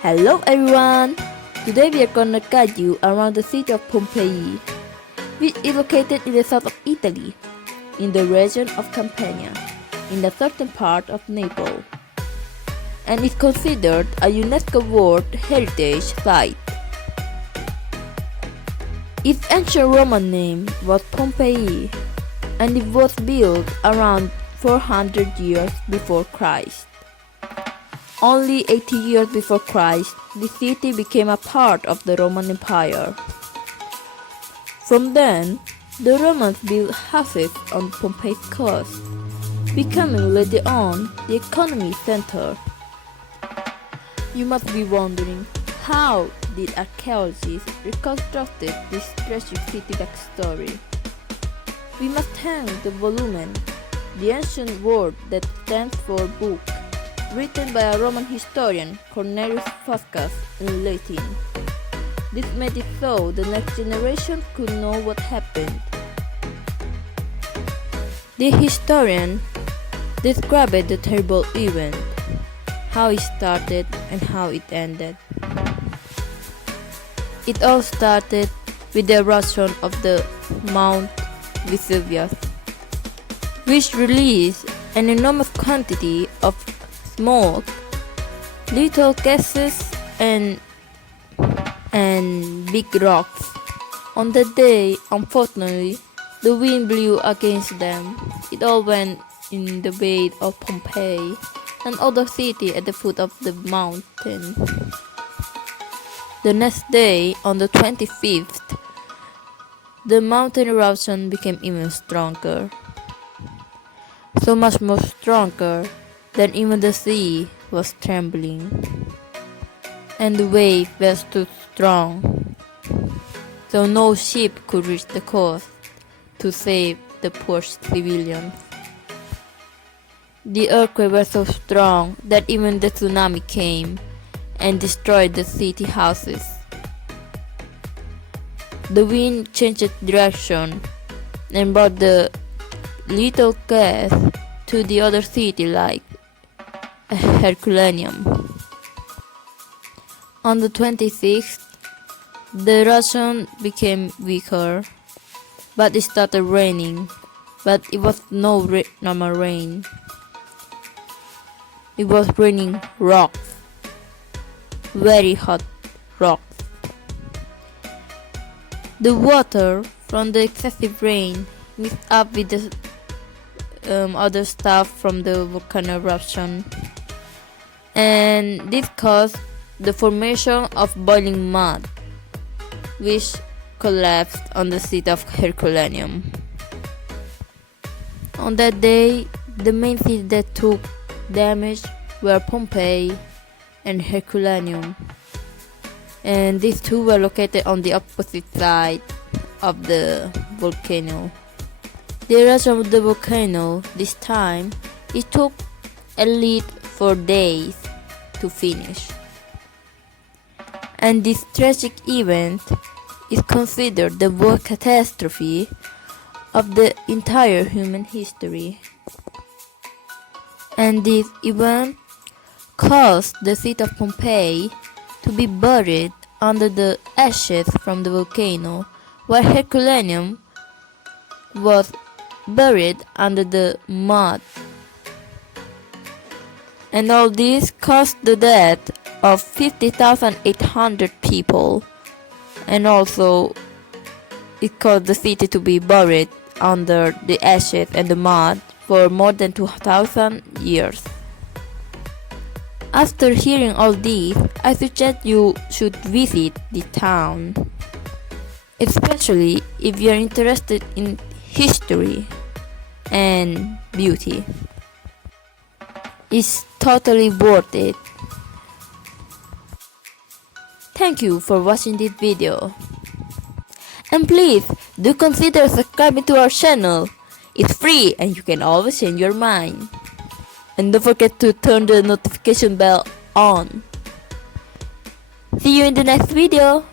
Hello everyone! Today we are gonna guide you around the city of Pompeii, which is located in the south of Italy, in the region of Campania, in the southern part of Naples, and is considered a UNESCO World Heritage Site. Its ancient Roman name was Pompeii, and it was built around 400 years before Christ. Only 80 years before Christ, the city became a part of the Roman Empire. From then, the Romans built houses on Pompeii's coast, becoming later on the economic center. You must be wondering, how did archaeologists reconstruct this tragic city backstory? We must thank the volumen, the ancient word that stands for book, written by a Roman historian, Cornelius Fuscus, in Latin. This made it so the next generation could know what happened. The historian described the terrible event, how it started and how it ended. It all started with the eruption of the Mount Vesuvius, which released an enormous quantity of smoke, little gases, and big rocks. On that day, unfortunately, the wind blew against them. It all went in the way of Pompeii, an other city at the foot of the mountain. The next day, on the 25th, the mountain eruption became even stronger. So much more stronger that even the sea was trembling, and the waves were too strong, so no ship could reach the coast to save the poor civilians. The earthquake was so strong that even the tsunami came and destroyed the city houses. The wind changed direction and brought the little gas to the other city like a Herculaneum. On the 26th, the eruption became weaker, but it started raining, but it was no normal rain. It was raining rocks, very hot rocks. The water from the excessive rain mixed up with the other stuff from the volcano eruption, and this caused the formation of boiling mud, which collapsed on the city of Herculaneum. On that day, the main cities that took damage were Pompeii and Herculaneum, and these two were located on the opposite side of the volcano. The eruption of the volcano this time, it took at least 4 days to finish. And this tragic event is considered the worst catastrophe of the entire human history. And this event caused the city of Pompeii to be buried under the ashes from the volcano, while Herculaneum was buried under the mud. And all this caused the death of 50,800 people, and also it caused the city to be buried under the ashes and the mud for more than 2,000 years. After hearing all this, I suggest you should visit the town, especially if you are interested in history and beauty. It's totally worth it. Thank you for watching this video. And please do consider subscribing to our channel. It's free and you can always change your mind. And don't forget to turn the notification bell on. See you in the next video.